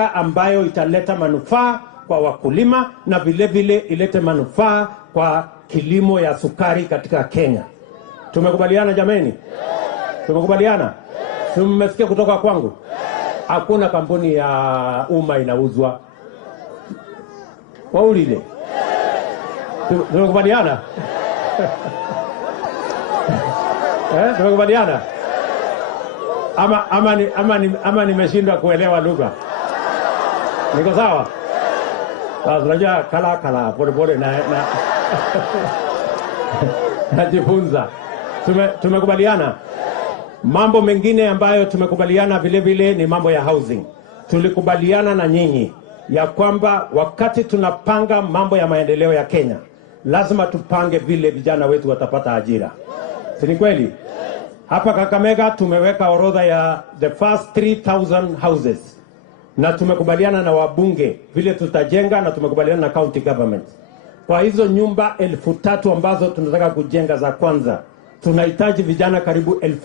ambayo italeta manufaa kwa wakulima na vile vile ilete manufaa kwa kilimo ya sukari katika Kenya. Tumekubaliana jameni? Tumekubaliana? Mmesikia kutoka kwangu? Hakuna kampuni ya umma inauzwa. Waulile. Tumekubaliana? Tumekubaliana? Ama nimeshindwa kuelewa lugha. Niko sawa? Unajua kala pole na najifunza. Tumekubaliana? Mambo mengine ambayo tumekubaliana vile vile ni mambo ya housing. Tulikubaliana na nyinyi ya kwamba wakati tunapanga mambo ya maendeleo ya Kenya, lazima tupange vile vijana wetu watapata ajira. Si kweli? Hapa Kakamega tumeweka orodha ya the first 3,000 houses. Na tumekubaliana na wabunge vile tutajenga, na tumekubaliana na county government. Kwa hizo nyumba 3,000 ambazo tunataka kujenga za kwanza, tunahitaji vijana karibu 1,000.